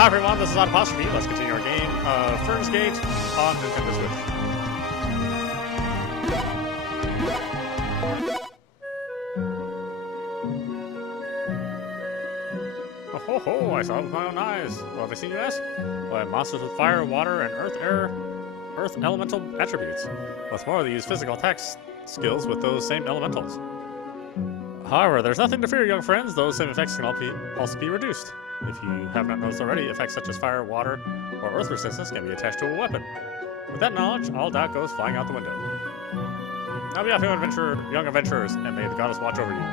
Hi everyone, this is audap. Let's continue our game of Fernz Gate on Nintendo Switch. Oh ho ho, I saw it with my own eyes. What have I seen, you ask? Well, I have monsters with fire, water, and earth elemental attributes. What's more, they use physical attack skills with those same elementals. However, there's nothing to fear, young friends. Those same effects can also be reduced. If you have not noticed already, effects such as fire, water, or earth resistance can be attached to a weapon. With that knowledge, all doubt goes flying out the window. Now be off, young adventurers, and may the goddess watch over you.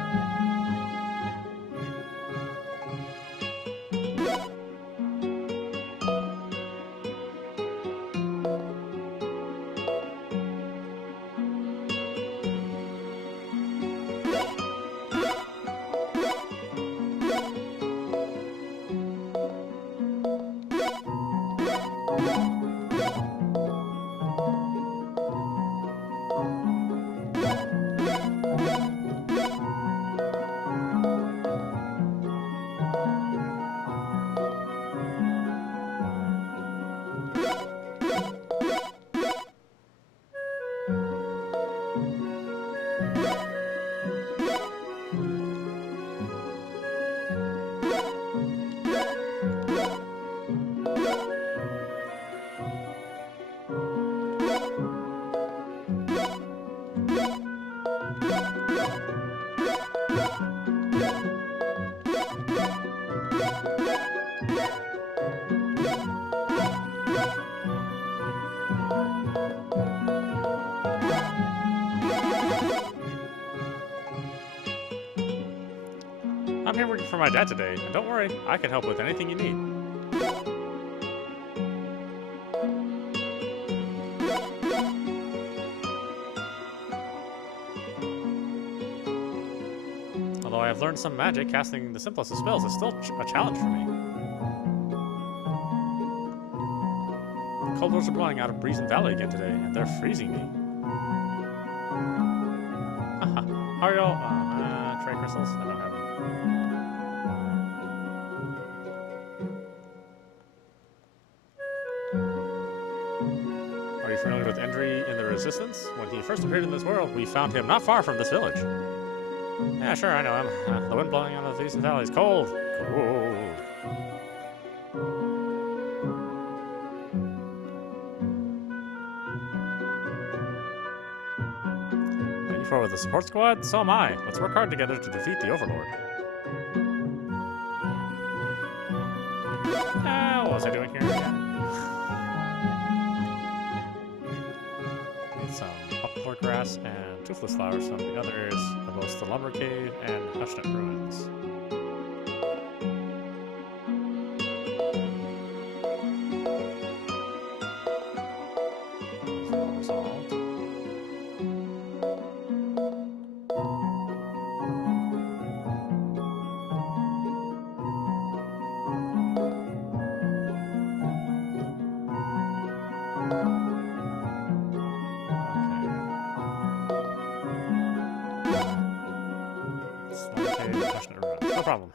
I'm here working for my dad today, and don't worry, I can help with anything you need. Although I have learned some magic, casting the simplest of spells is still a challenge for me. The cold winds are blowing out of Breezen Valley again today, and they're freezing me. Haha, how are y'all? Trade crystals? I don't have them. Are you familiar with Endry in the Resistance? When he first appeared in this world, we found him not far from this village. Yeah, sure, I know him. The wind blowing out of the Breezen Valley is cold. Cold. Are you forward with the support squad? So am I. Let's work hard together to defeat the Overlord. What was I doing here again? Need some upward grass and toothless flowers from the other areas of both the Lumber Cave and Hushnut Ruins. Resolved. No problem.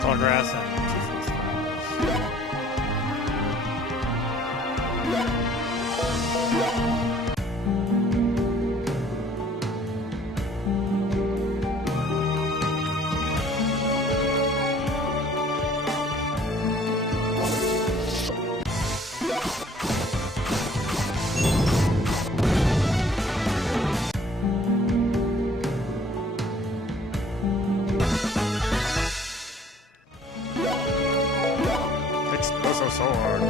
Tall grass and toothless flowers. Explosive sword.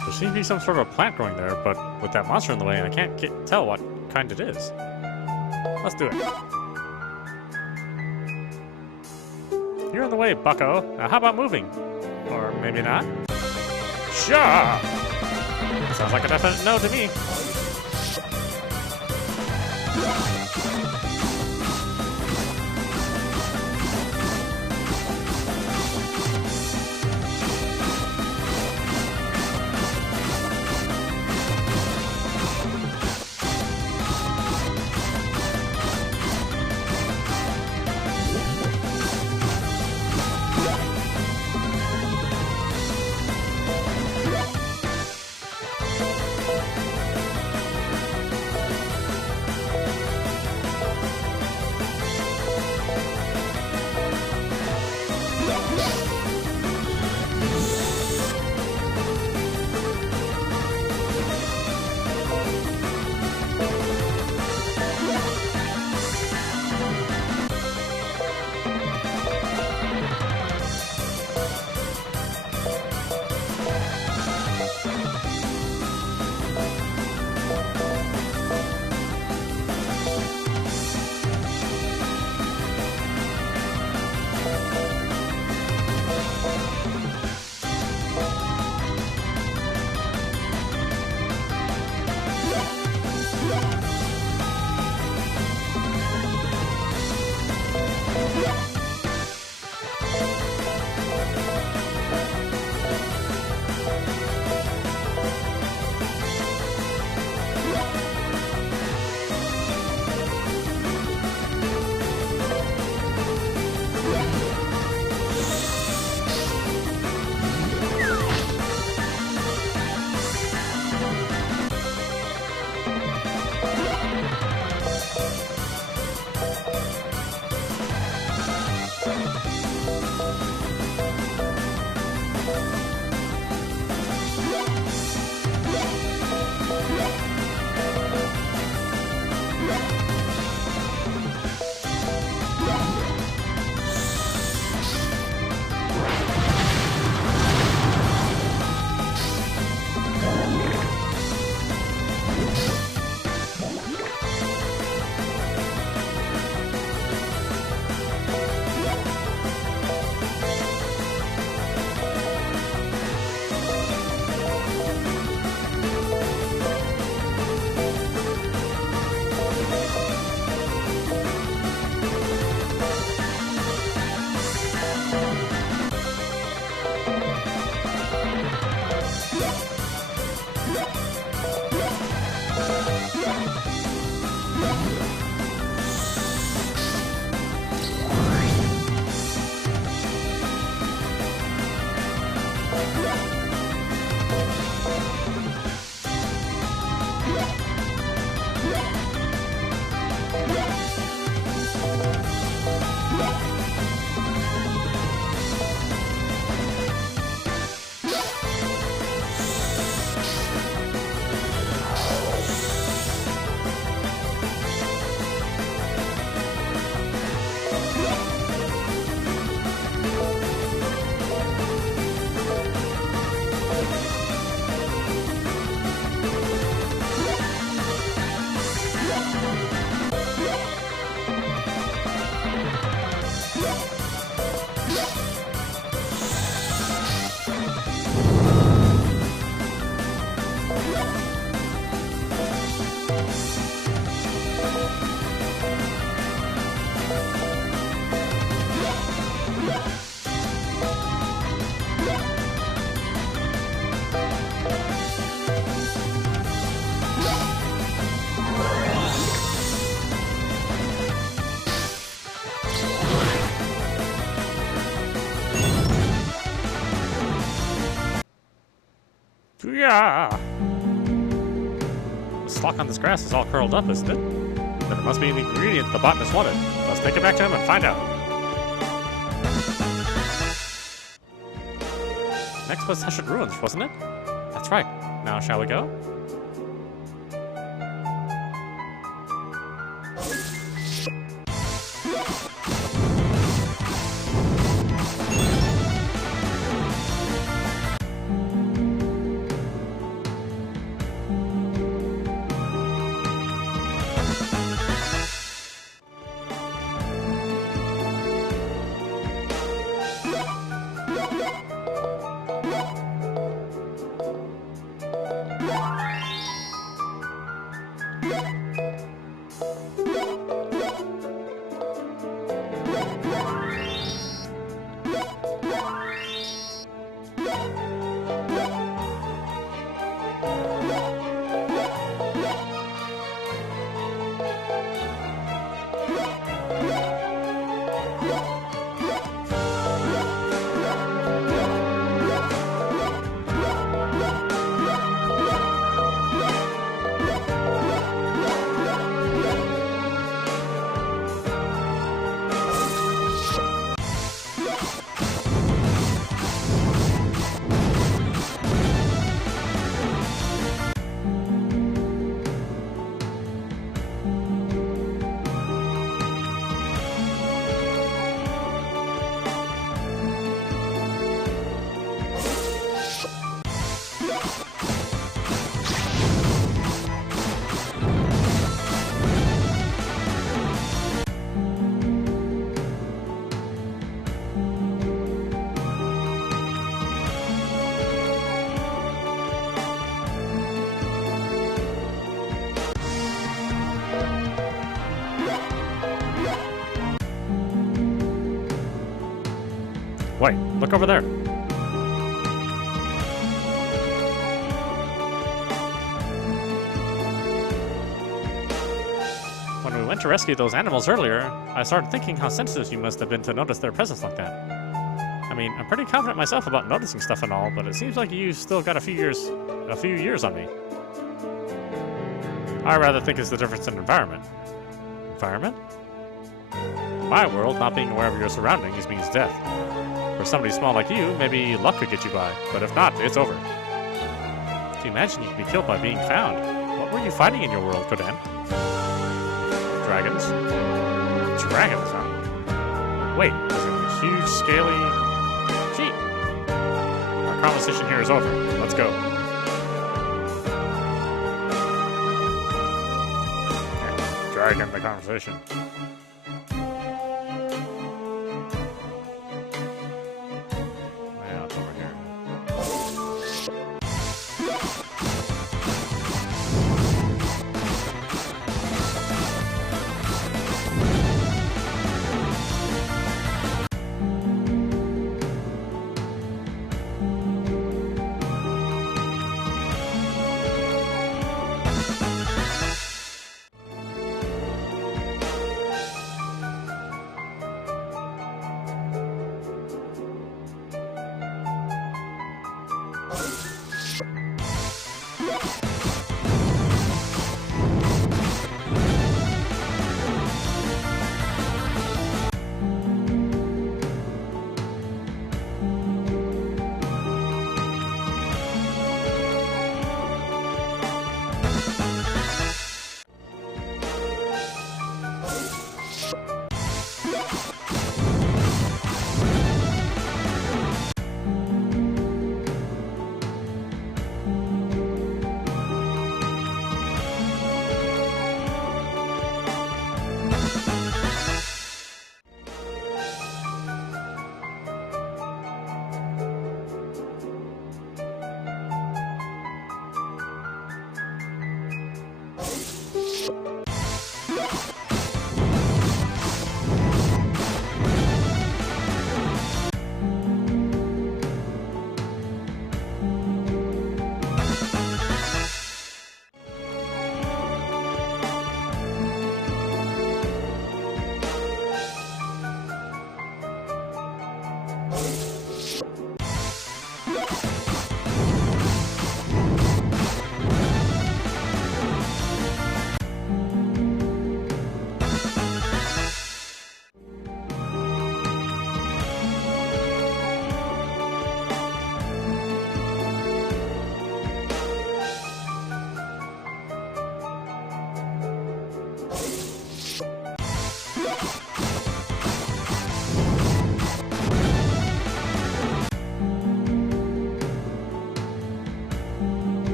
There seems to be some sort of plant growing there, but with that monster in the way, I can't tell what kind it is. Let's do it. You're in the way, bucko. Now how about moving? Or maybe not? Sure! Sounds like a definite no to me. Yeah. The stalk on this grass is all curled up, isn't it? Then it must be the ingredient the botanist wanted. Let's take it back to him and find out. Next was Heshet Ruins, wasn't it? That's right. Now shall we go? Wait, look over there. When we went to rescue those animals earlier, I started thinking how sensitive you must have been to notice their presence like that. I mean, I'm pretty confident myself about noticing stuff and all, but it seems like you still got a few years on me. I rather think it's the difference in environment. Environment? In my world, not being aware of your surroundings means death. For somebody small like you, maybe luck could get you by, but if not, it's over. Do you imagine you could be killed by being found? What were you fighting in your world, Kodan? Dragons? Dragons, huh? Wait, is it a huge, scaly... Gee! Our conversation here is over. Let's go. Dragon the conversation.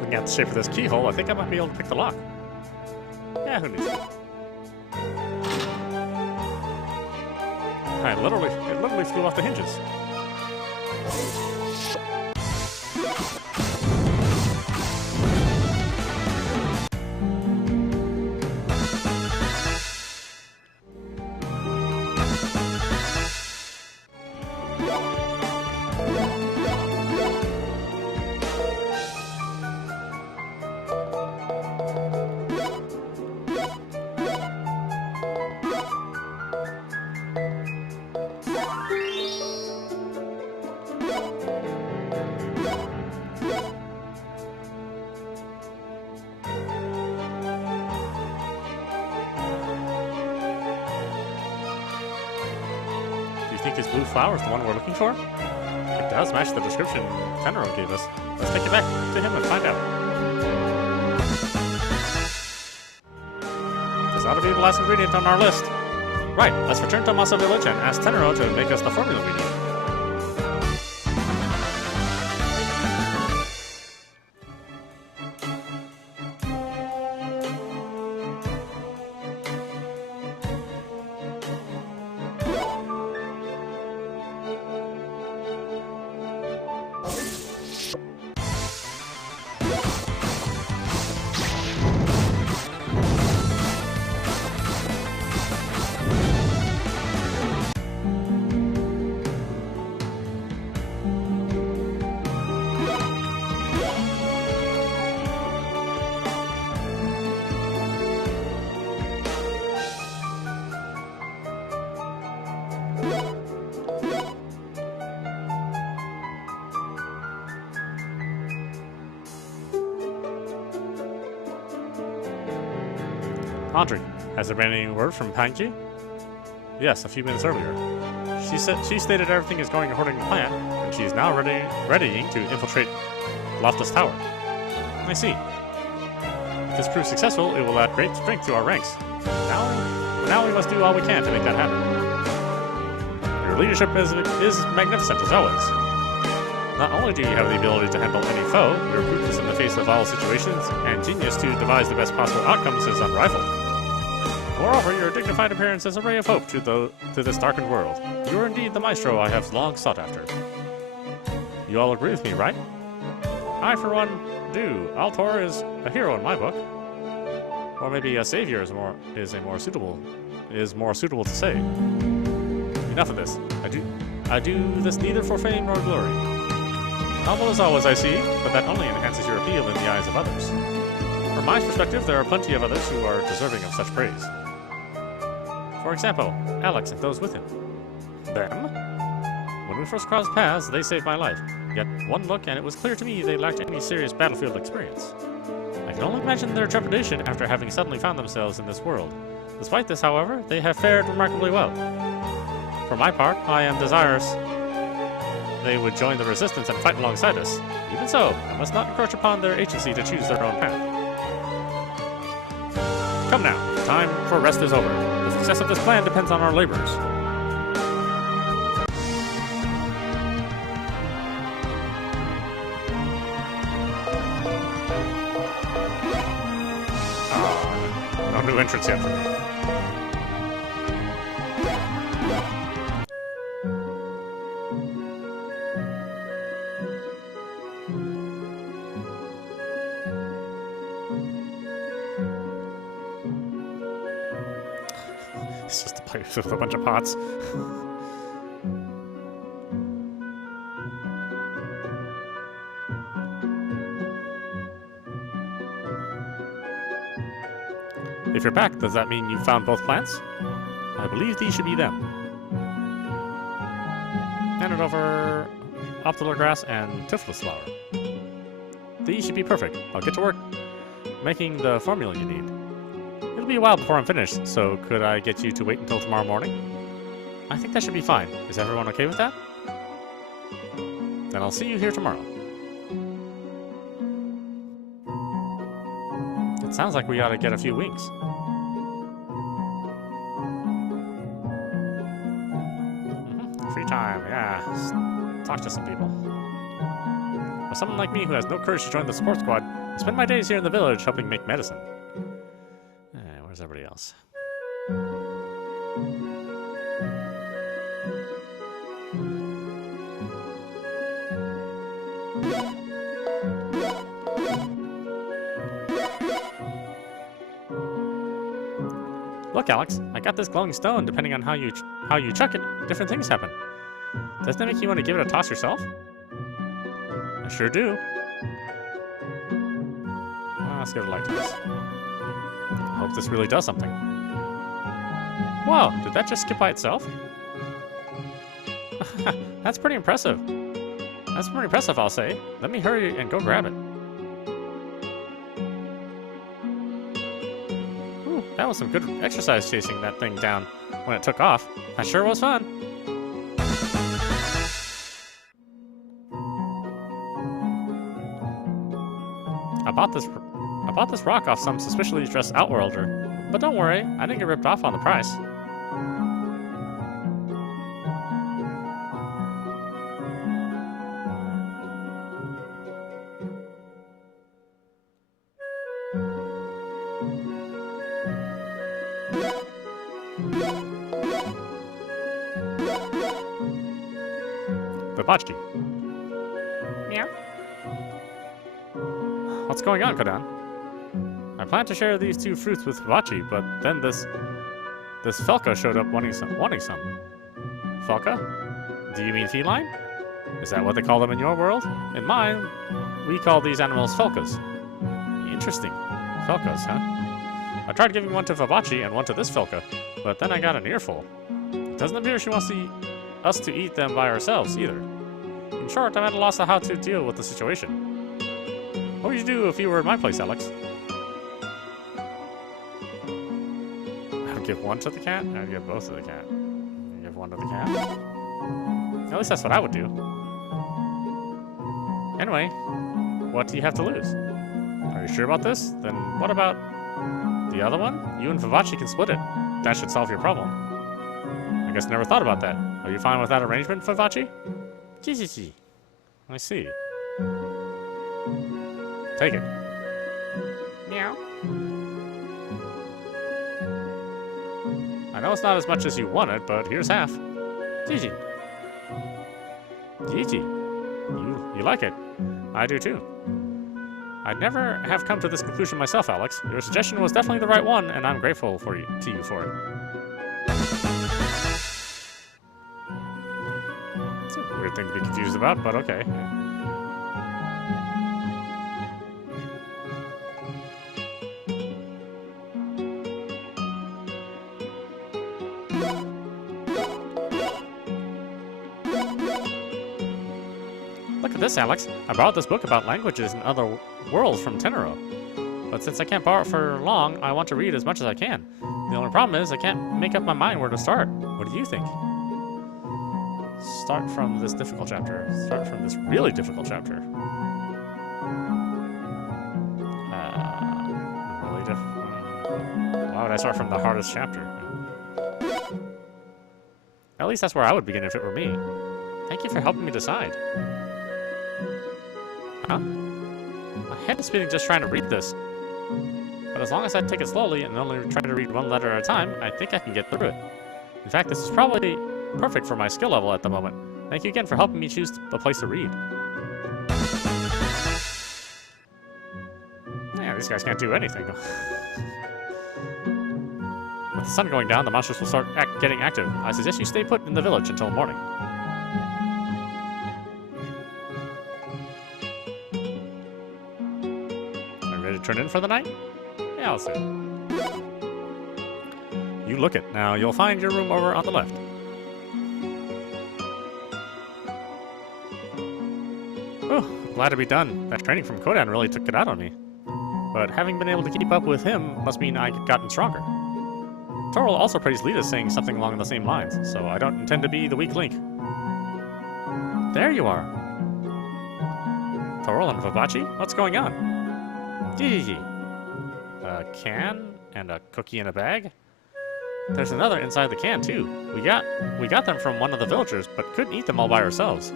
Looking at the shape of this keyhole, I think I might be able to pick the lock. Yeah, who knew? It literally flew off the hinges. Do you think this blue flower is the one we're looking for? It does match the description Fernland gave us. Let's take it back to him and find out. This ought to be the last ingredient on our list. Right, let's return to Masa Village and ask Tenero to make us the formula we need. Andre, has there been any word from Panji? Yes, a few minutes earlier. She stated everything is going according to plan, and she is now readying to infiltrate Loftus Tower. I see. If this proves successful, it will add great strength to our ranks. Now we must do all we can to make that happen. Your leadership is magnificent as always. Not only do you have the ability to handle any foe, your prudence in the face of all situations and genius to devise the best possible outcomes is unrivaled. Moreover, your dignified appearance is a ray of hope to this darkened world. You are indeed the maestro I have long sought after. You all agree with me, right? I, for one, do. Altor is a hero in my book. Or maybe a savior is more suitable to say. Enough of this. I do this neither for fame nor glory. Humble as always, I see, but that only enhances your appeal in the eyes of others. From my perspective, there are plenty of others who are deserving of such praise. For example, Alex and those with him. Them? When we first crossed paths, they saved my life. Yet one look and it was clear to me they lacked any serious battlefield experience. I can only imagine their trepidation after having suddenly found themselves in this world. Despite this, however, they have fared remarkably well. For my part, I am desirous they would join the resistance and fight alongside us. Even so, I must not encroach upon their agency to choose their own path. Come now, time for rest is over. The success of this plan depends on our labors. No new entrance yet for me. It's just a place with a bunch of pots. If you're back, does that mean you found both plants? I believe these should be them. Hand it over Optilar grass and Tiflis flower. These should be perfect. I'll get to work making the formula you need. It'll be a while before I'm finished, so could I get you to wait until tomorrow morning? I think that should be fine. Is everyone okay with that? Then I'll see you here tomorrow. It sounds like we ought to get a few winks. Free time, yeah. Talk to some people. For someone like me who has no courage to join the support squad, I spend my days here in the village helping make medicine. Where's everybody else? Look, Alex, I got this glowing stone. Depending on how you chuck it, different things happen. Doesn't that make you want to give it a toss yourself? I sure do. Well, let's give it a like toss. I hope this really does something. Wow, did that just skip by itself? That's pretty impressive. That's pretty impressive, I'll say. Let me hurry and go grab it. That was some good exercise chasing that thing down when it took off. That sure was fun. I bought this rock off some suspiciously dressed outworlder. But don't worry, I didn't get ripped off on the price. Babachi. Meow. What's going on, Kodan? I plan to share these two fruits with Babachi, but then this Felka showed up wanting some. Felka? Do you mean feline? Is that what they call them in your world? In mine, we call these animals Felkas. Interesting. Felkas, huh? I tried giving one to Babachi and one to this Felka, but then I got an earful. It doesn't appear she wants us to eat them by ourselves either. In short, I'm at a loss of how to deal with the situation. What would you do if you were in my place, Alex? I would give one to the cat? I would give both to the cat. I'd give one to the cat? At least that's what I would do. Anyway, what do you have to lose? Are you sure about this? Then what about the other one? You and Vivace can split it. That should solve your problem. I guess I never thought about that. Are you fine with that arrangement, Vivace? I see. Take it. Meow. I know it's not as much as you wanted, but here's half. Gigi. You like it. I do too. I'd never have come to this conclusion myself, Alex. Your suggestion was definitely the right one, and I'm grateful to you for it. It's a weird thing to be confused about, but okay. Look at this, Alex. I borrowed this book about languages in other worlds from Tenero. But since I can't borrow it for long, I want to read as much as I can. The only problem is I can't make up my mind where to start. What do you think? Start from this difficult chapter. Start from this really difficult chapter. Really difficult. Why would I start from the hardest chapter? At least that's where I would begin if it were me. Thank you for helping me decide. Huh? My head is spinning just trying to read this. But as long as I take it slowly and only try to read one letter at a time, I think I can get through it. In fact, this is probably perfect for my skill level at the moment. Thank you again for helping me choose a place to read. Yeah, these guys can't do anything. With the sun going down, the monsters will start getting active. I suggest you stay put in the village until morning. Turn in for the night? Yeah, I'll see. You look it. Now, you'll find your room over on the left. Oh, glad to be done. That training from Kodan really took it out on me. But having been able to keep up with him must mean I've gotten stronger. Toril also praised Lita saying something along the same lines, so I don't intend to be the weak link. There you are. Toril and Fabachi, what's going on? Gee. A can and a cookie in a bag? There's another inside the can too. We got them from one of the villagers, but couldn't eat them all by ourselves.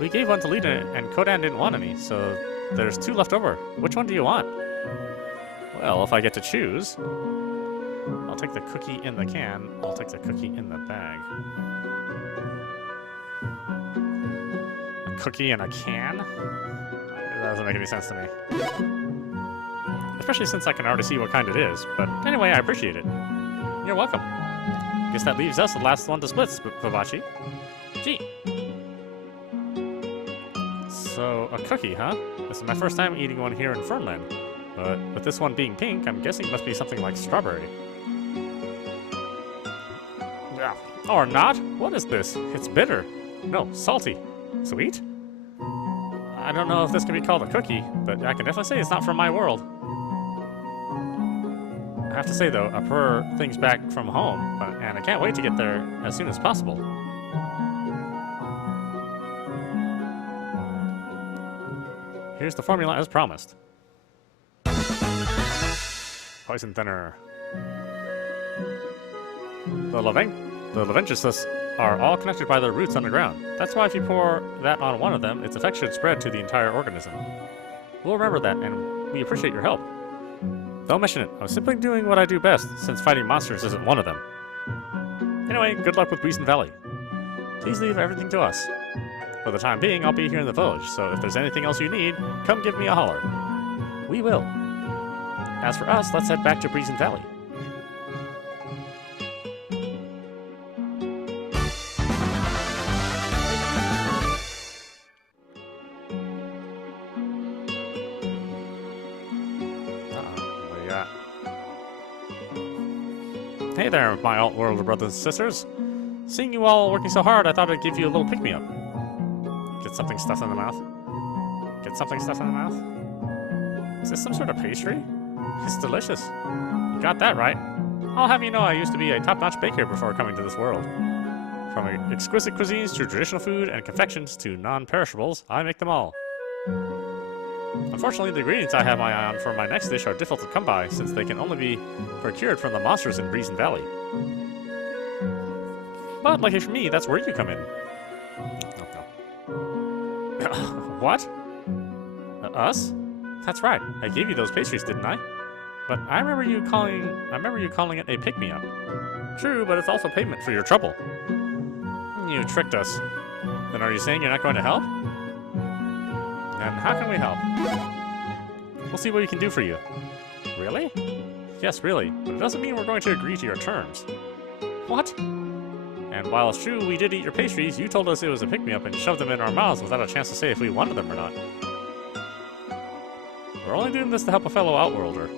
We gave one to Lita and Kodan didn't want any, so there's 2 left over. Which one do you want? Well, if I get to choose, I'll take the cookie in the can, I'll take the cookie in the bag. A cookie in a can? That doesn't make any sense to me. Especially since I can already see what kind it is, but anyway, I appreciate it. You're welcome. Guess that leaves us the last one to split, Fabachi. Gee. So, a cookie, huh? This is my first time eating one here in Fernland. But with this one being pink, I'm guessing it must be something like strawberry. Or not? What is this? It's bitter. No, salty. Sweet? I don't know if this can be called a cookie, but I can definitely say it's not from my world. I have to say, though, I prefer things back from home, and I can't wait to get there as soon as possible. Here's the formula as promised. Poison thinner. The Leventuses are all connected by their roots underground. That's why if you pour that on one of them, its effect should spread to the entire organism. We'll remember that, and we appreciate your help. Don't mention it. I was simply doing what I do best, since fighting monsters isn't one of them. Anyway, good luck with Breezen Valley. Please leave everything to us. For the time being, I'll be here in the village, so if there's anything else you need, come give me a holler. We will. As for us, let's head back to Breezen Valley. Hey there, my Outworld brothers and sisters. Seeing you all working so hard, I thought I'd give you a little pick-me-up. Get something stuffed in the mouth. Get something stuffed in the mouth. Is this some sort of pastry? It's delicious. You got that right. I'll have you know I used to be a top-notch baker before coming to this world. From exquisite cuisines to traditional food and confections to non-perishables, I make them all. Unfortunately, the ingredients I have my eye on for my next dish are difficult to come by, since they can only be procured from the monsters in Breezen Valley. But, lucky for me, that's where you come in. What? Us? That's right. I gave you those pastries, didn't I? But I remember you calling it a pick-me-up. True, but it's also payment for your trouble. You tricked us. Then are you saying you're not going to help? Then how can we help? We'll see what we can do for you. Really? Yes, really. But it doesn't mean we're going to agree to your terms. What? And while it's true we did eat your pastries, you told us it was a pick-me-up and shoved them in our mouths without a chance to say if we wanted them or not. We're only doing this to help a fellow Outworlder.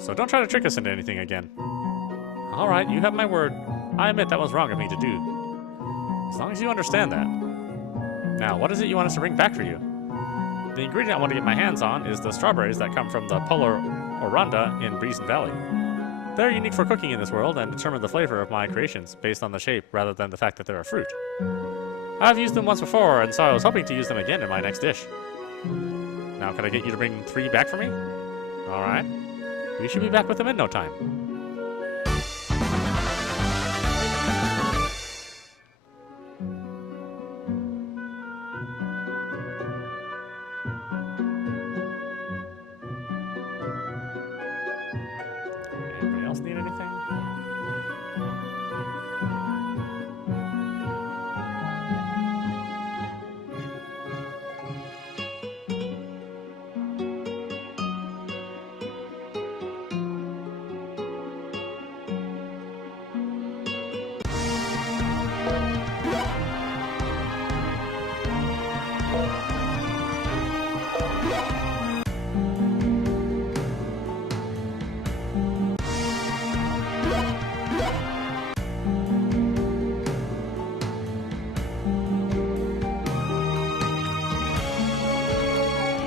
So don't try to trick us into anything again. Alright, you have my word. I admit that was wrong of me to do. As long as you understand that. Now, what is it you want us to bring back for you? The ingredient I want to get my hands on is the strawberries that come from the Polar Oranda in Breezen Valley. They're unique for cooking in this world and determine the flavor of my creations based on the shape rather than the fact that they're a fruit. I've used them once before, and so I was hoping to use them again in my next dish. Now, can I get you to bring 3 back for me? Alright. We should be back with them in no time. Anybody else need anything?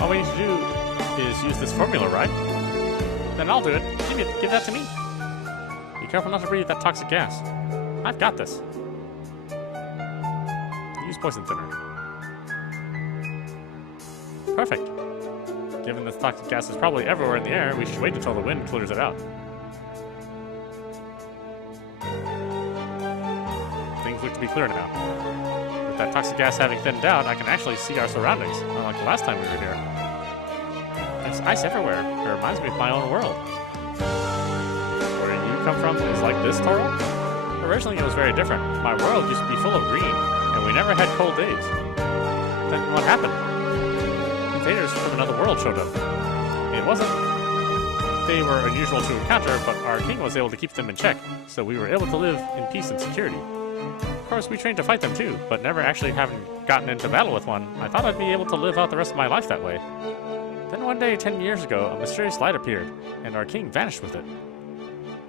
All we need to do is use this formula, right? Then I'll do it. Give that to me. Be careful not to breathe that toxic gas. I've got this. Use poison thinner. Perfect. Given this toxic gas is probably everywhere in the air, we should wait until the wind clears it out. Things look to be clear now. With that toxic gas having thinned out, I can actually see our surroundings, unlike the last time we were here. There's ice everywhere. It reminds me of my own world. Where you come from is like this, Toro? Originally it was very different. My world used to be full of green, and we never had cold days. Then what happened? Invaders from another world showed up. It wasn't they were unusual to encounter, but our king was able to keep them in check, so we were able to live in peace and security. Of course, we trained to fight them too, but never actually having gotten into battle with one, I thought I'd be able to live out the rest of my life that way. Then one day, 10 years ago, a mysterious light appeared, and our king vanished with it.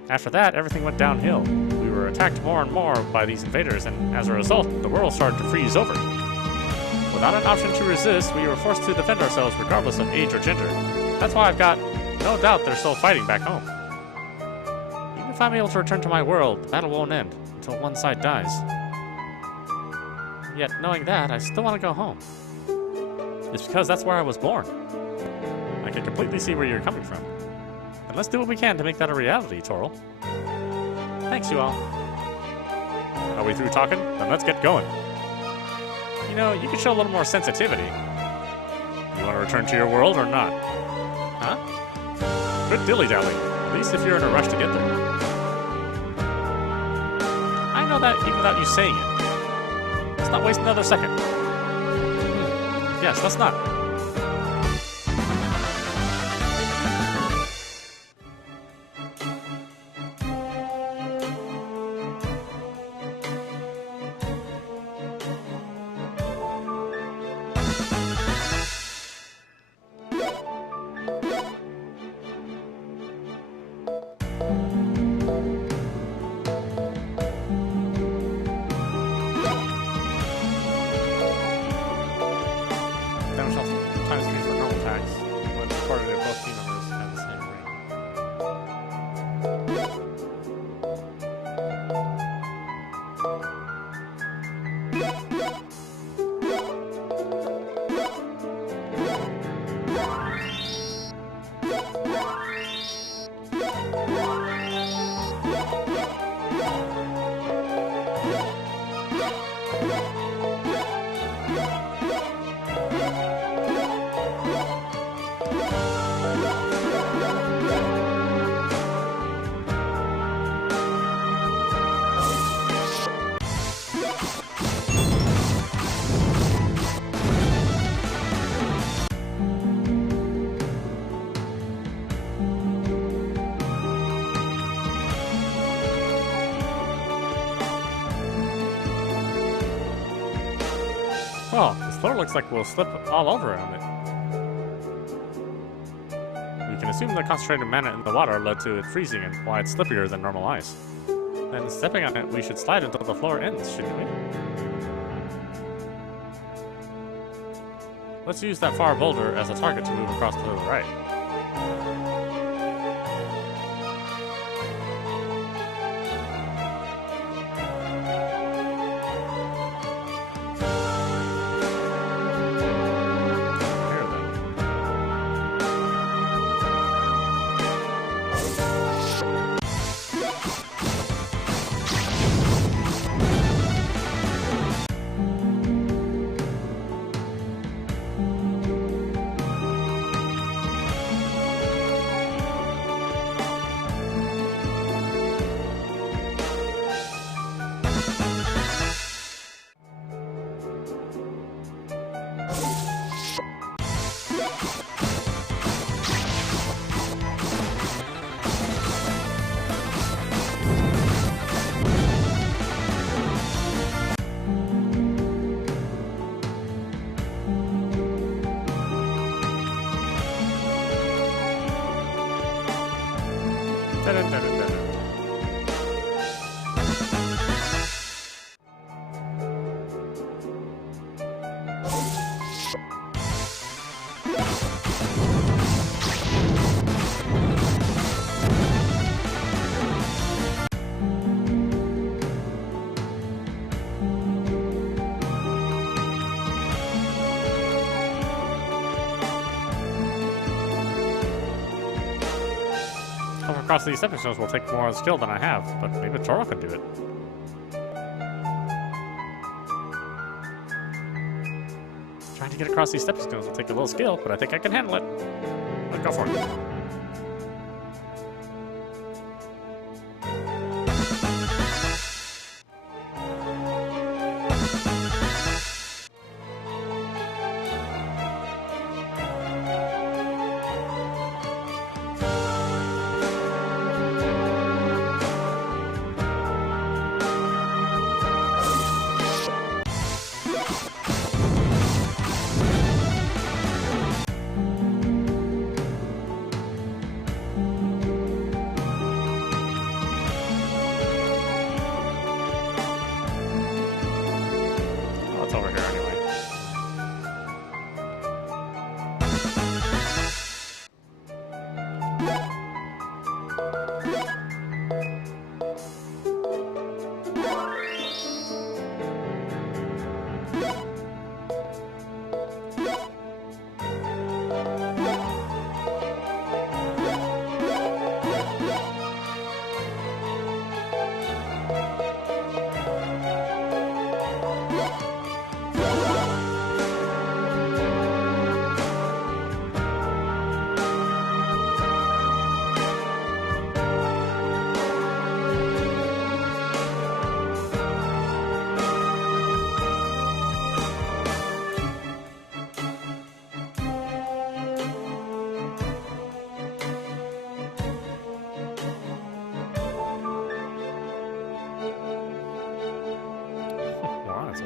After that, everything went downhill. We were attacked more and more by these invaders, and as a result, the world started to freeze over. Without an option to resist, we were forced to defend ourselves regardless of age or gender. That's why I've got no doubt they're still fighting back home. Even if I'm able to return to my world, the battle won't end until one side dies. Yet, knowing that, I still want to go home. It's because that's where I was born. I can completely see where you're coming from. And let's do what we can to make that a reality, Toril. Thanks, you all. Are we through talking? Then let's get going. You know, you could show a little more sensitivity. You want to return to your world or not? Huh? Good dilly-dally. At least if you're in a rush to get there. I know that even without you saying it. Let's not waste another second. Yes, let's not. Well, this floor looks like we'll slip all over on it. We can assume the concentrated mana in the water led to it freezing and why it's slippier than normal ice. Then stepping on it, we should slide until the floor ends, shouldn't we? Let's use that far boulder as a target to move across to the right. across these stepping stones will take more skill than I have, but maybe Toro can do it. Trying to get across these stepping stones will take a little skill, but I think I can handle it. Let's go for it. Over here anyway.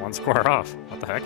One square off. What the heck?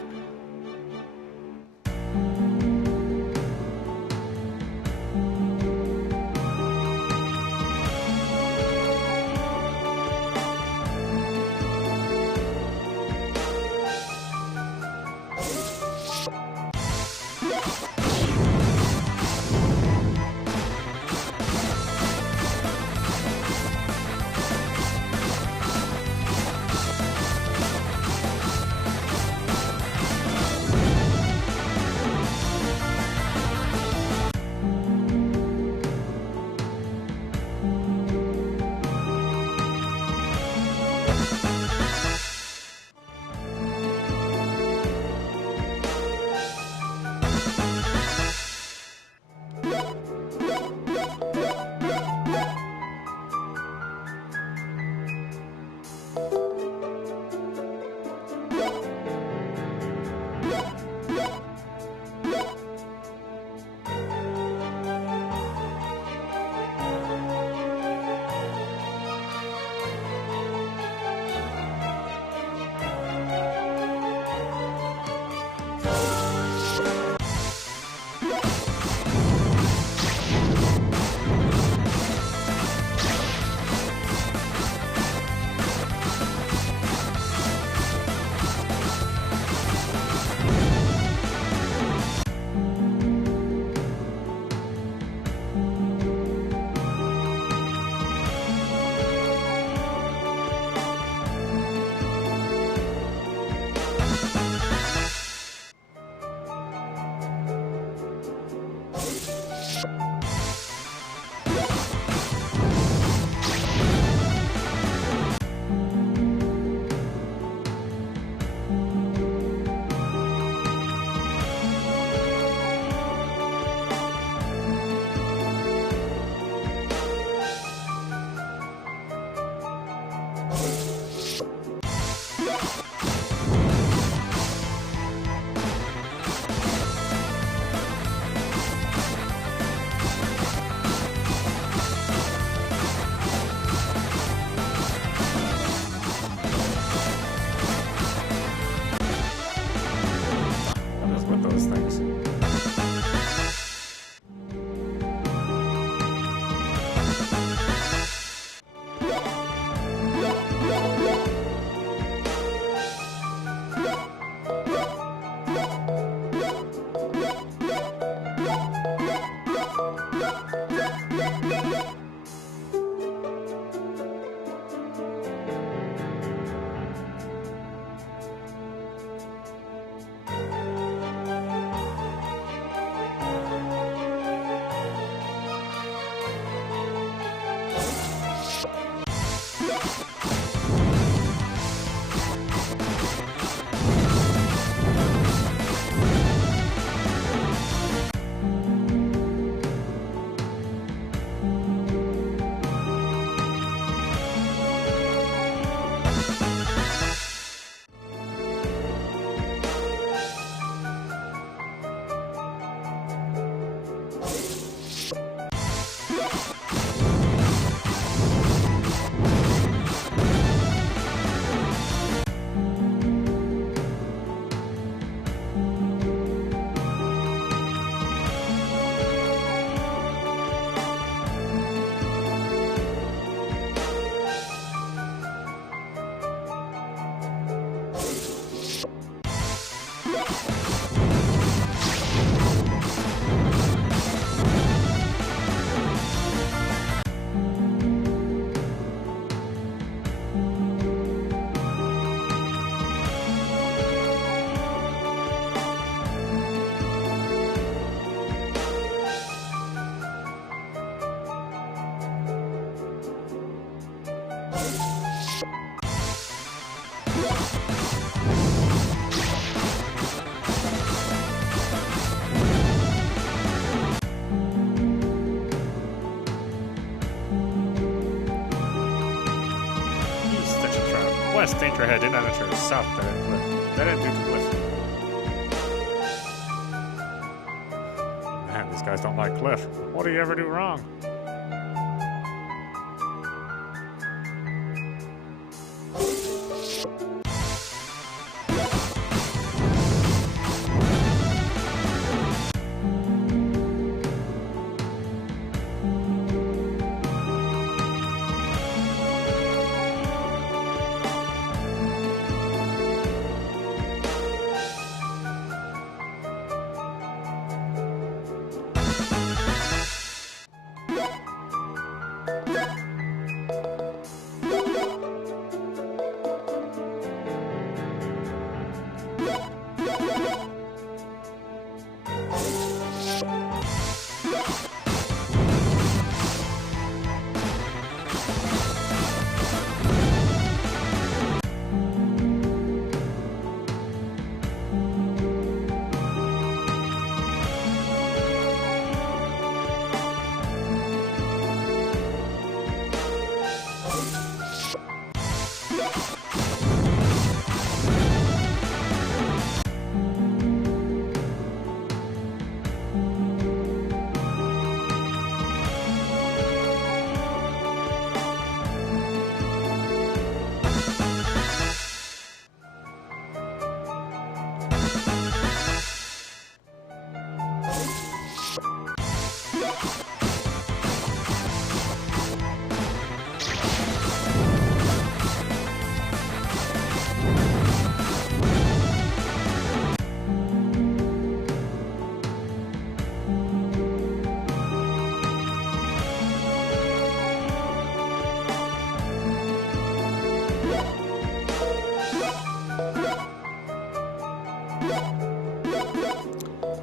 west, danger ahead, in amateur, south, dead end cliff. Dead end due to cliff. Man, these guys don't like cliff. What do you ever do wrong?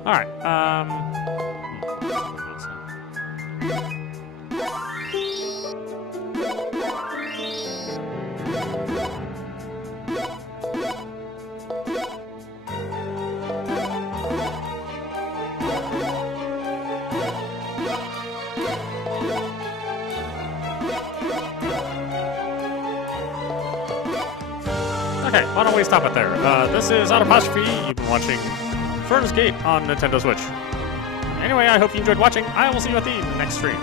Alright, okay, why don't we stop it there? This is audap. You've been watching Fernz Gate on Nintendo Switch. Anyway, I hope you enjoyed watching. I will see you at the next stream.